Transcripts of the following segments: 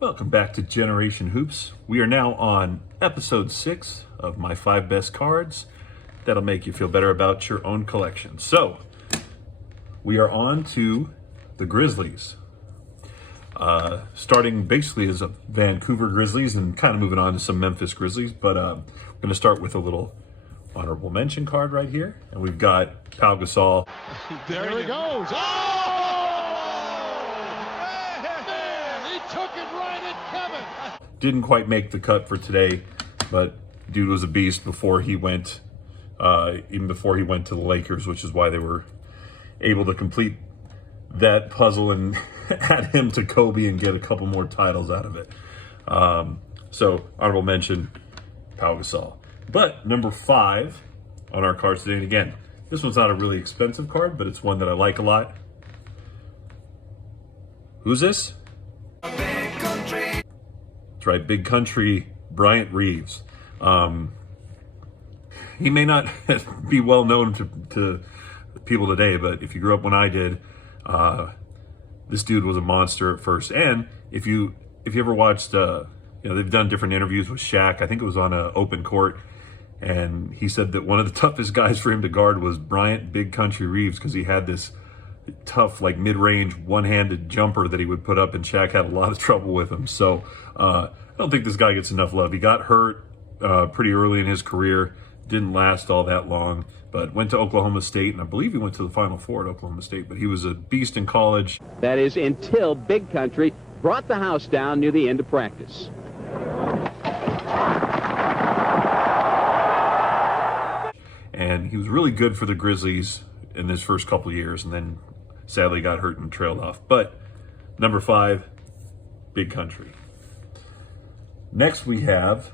Welcome back to Generation Hoops. We are now on episode 6 of my 5 best cards that'll make you feel better about your own collection. So, we are on to the Grizzlies. Starting basically as a Vancouver Grizzlies and kind of moving on to some Memphis Grizzlies. But I'm going to start with a little honorable mention card right here. And we've got Pau Gasol. There he goes. Oh! He took it right at Kevin. Didn't quite make the cut for today, but dude was a beast before he went, even before he went to the Lakers, which is why they were able to complete that puzzle and add him to Kobe and get a couple more titles out of it. So honorable mention, Pau Gasol. But number 5 on our cards today, and again, this one's not a really expensive card, but it's one that I like a lot. Who's this? Big Country. That's right, Big Country, Bryant Reeves. He may not be well known to people today, but if you grew up when I did, this dude was a monster at first. And if you ever watched, they've done different interviews with Shaq. I think it was on an open court, and he said that one of the toughest guys for him to guard was Bryant Big Country Reeves, because he had this tough, like mid-range, one-handed jumper that he would put up, and Shaq had a lot of trouble with him. So I don't think this guy gets enough love. He got hurt pretty early in his career, didn't last all that long, but went to Oklahoma State, and I believe he went to the Final Four at Oklahoma State, but he was a beast in college. That is until Big Country brought the house down near the end of practice. And he was really good for the Grizzlies in his first couple of years, and then sadly got hurt and trailed off. But number 5, Big Country. Next we have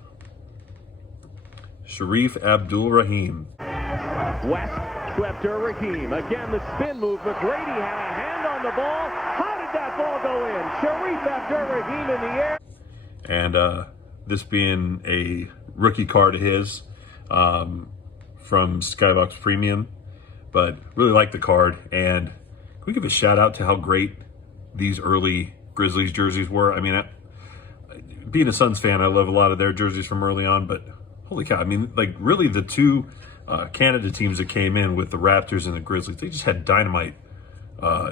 Shareef Abdur-Rahim. West to Abdur-Rahim. Again, the spin move. McGrady had a hand on the ball. How did that ball go in? Shareef Abdur-Rahim in the air. And this being a rookie card of his from Skybox Premium, but really like the card. And can we give a shout out to how great these early Grizzlies jerseys were? I mean, being a Suns fan, I love a lot of their jerseys from early on, but holy cow, I mean, like really the two Canada teams that came in with the Raptors and the Grizzlies, they just had dynamite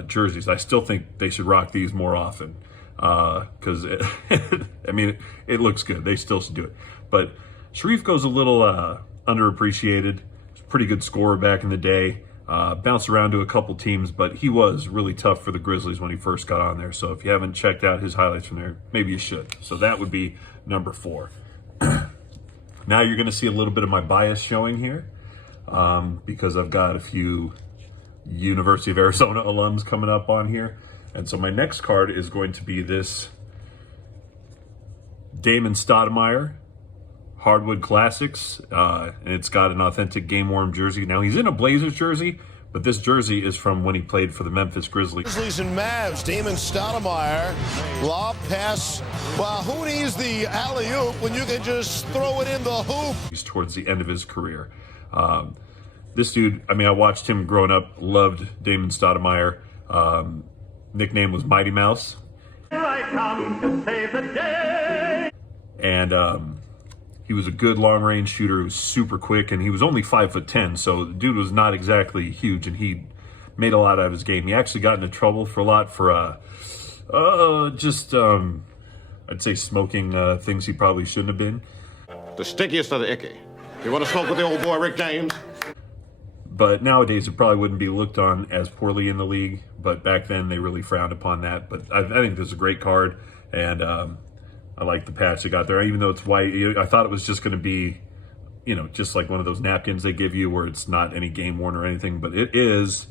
jerseys. I still think they should rock these more often because, I mean, it looks good. They still should do it. But Shareef goes a little underappreciated. He's a pretty good scorer back in the day. Bounced around to a couple teams, but he was really tough for the Grizzlies when he first got on there. So if you haven't checked out his highlights from there, maybe you should. So that would be number 4. Now you're going to see a little bit of my bias showing here because I've got a few University of Arizona alums coming up on here. And so my next card is going to be this Damon Stoudemire Hardwood Classics. And it's got an authentic game-worn jersey. Now he's in a Blazers jersey, but this jersey is from when he played for the Memphis Grizzlies. Grizzlies and Mavs. Damon Stoudemire. Lob pass. Well, who needs the alley-oop when you can just throw it in the hoop? He's towards the end of his career. This dude, I mean, I watched him growing up, loved Damon Stoudemire. Nickname was Mighty Mouse. Here I come to save the day. And he was a good long-range shooter. He was super quick, and he was only 5'10", so the dude was not exactly huge, and he made a lot out of his game. He actually got into trouble for a lot for I'd say smoking things he probably shouldn't have been. The stickiest of the icky. You want to smoke with the old boy Rick James? But nowadays, it probably wouldn't be looked on as poorly in the league. But back then, they really frowned upon that. But I think this is a great card, and I like the patch they got there. Even though it's white, I thought it was just going to be, just like one of those napkins they give you where it's not any game worn or anything. But it is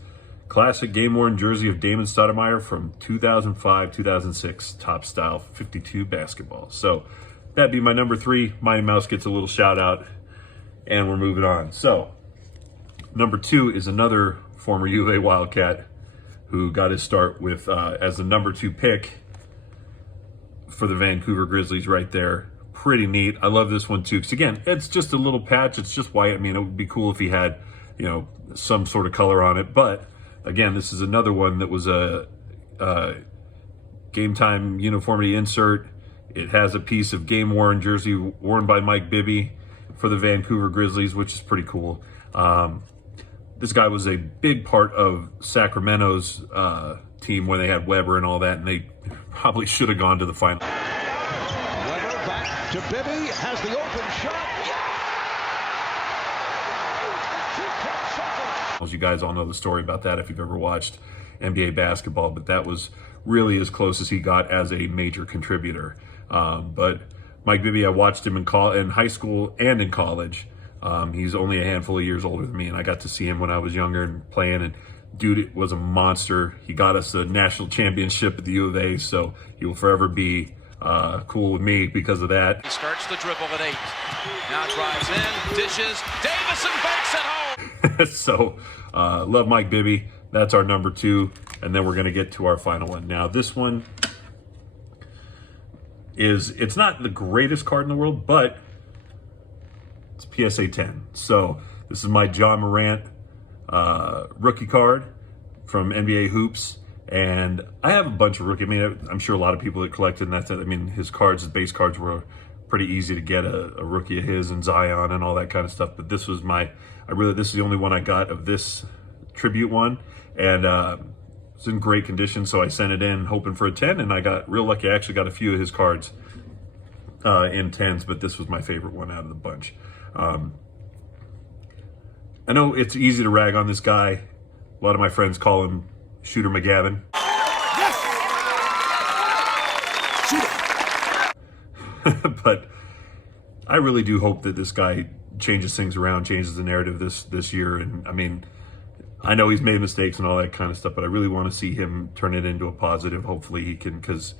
classic game worn jersey of Damon Stoudemire from 2005-2006 Top Style 52 basketball. So that'd be my number 3. Mighty Mouse gets a little shout out, and we're moving on. So number 2 is another former U of A Wildcat who got his start with as the number 2 pick for the Vancouver Grizzlies right there. Pretty neat. I love this one too, because again, it's just a little patch. It's just white. I mean, it would be cool if he had, some sort of color on it. But again, this is another one that was a game time uniformity insert. It has a piece of game-worn jersey worn by Mike Bibby for the Vancouver Grizzlies, which is pretty cool. This guy was a big part of Sacramento's team when they had Weber and all that, and they probably should have gone to the final. Weber back to Bibby, has the open shot. You guys all know the story about that if you've ever watched NBA basketball, but that was really as close as he got as a major contributor. But Mike Bibby, I watched him in high school and in college. He's only a handful of years older than me, and I got to see him when I was younger and playing, and dude was a monster. He got us the national championship at the U of A, so he will forever be cool with me because of that. He starts the dribble at 8. Now drives in, dishes, Davison banks it home. So, love Mike Bibby. That's our number 2, and then we're going to get to our final one. Now, this one it's not the greatest card in the world, but it's PSA 10. So, this is my John Morant rookie card from NBA Hoops. And I have a bunch of rookie. I mean, I'm sure a lot of people that collected, and that's it. I mean, his base cards were pretty easy to get, a rookie of his and Zion and all that kind of stuff. But this was this is the only one I got of this tribute one. And it's in great condition, so I sent it in hoping for a 10, and I got real lucky. I actually got a few of his cards in 10s, but this was my favorite one out of the bunch. I know it's easy to rag on this guy. A lot of my friends call him Shooter McGavin. Yes! Shoot. But I really do hope that this guy changes things around, changes the narrative this year. And I mean, I know he's made mistakes and all that kind of stuff, but I really want to see him turn it into a positive. Hopefully he can, because,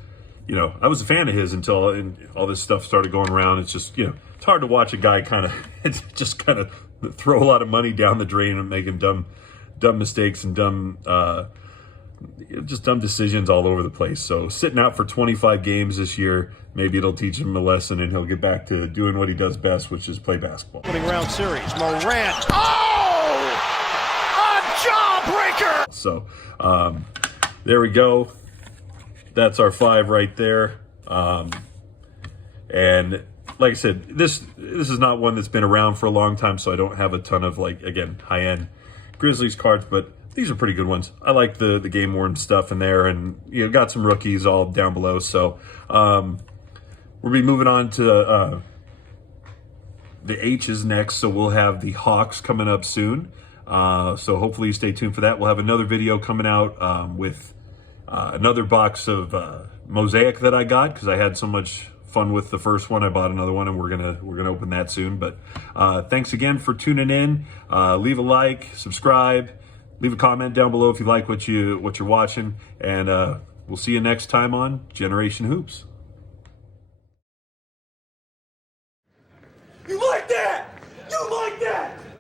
you know, I was a fan of his until all this stuff started going around. It's just, you know, it's hard to watch a guy kind of throw a lot of money down the drain and making dumb mistakes and dumb decisions all over the place. So sitting out for 25 games this year, maybe it'll teach him a lesson and he'll get back to doing what he does best, which is play basketball. Opening round series, Morant. Oh! A jawbreaker! So there we go. That's our 5 right there. And like I said, this is not one that's been around for a long time, so I don't have a ton of, like, again, high-end Grizzlies cards, but these are pretty good ones. I like the game-worn stuff in there, and you know, got some rookies all down below. So we'll be moving on to the H's next, so we'll have the Hawks coming up soon. So hopefully you stay tuned for that. We'll have another video coming out with another box of Mosaic that I got, because I had so much fun with the first one. I bought another one, and we're gonna open that soon. But thanks again for tuning in. Leave a like, subscribe, leave a comment down below if you like what you're watching, and we'll see you next time on Generation Hoops.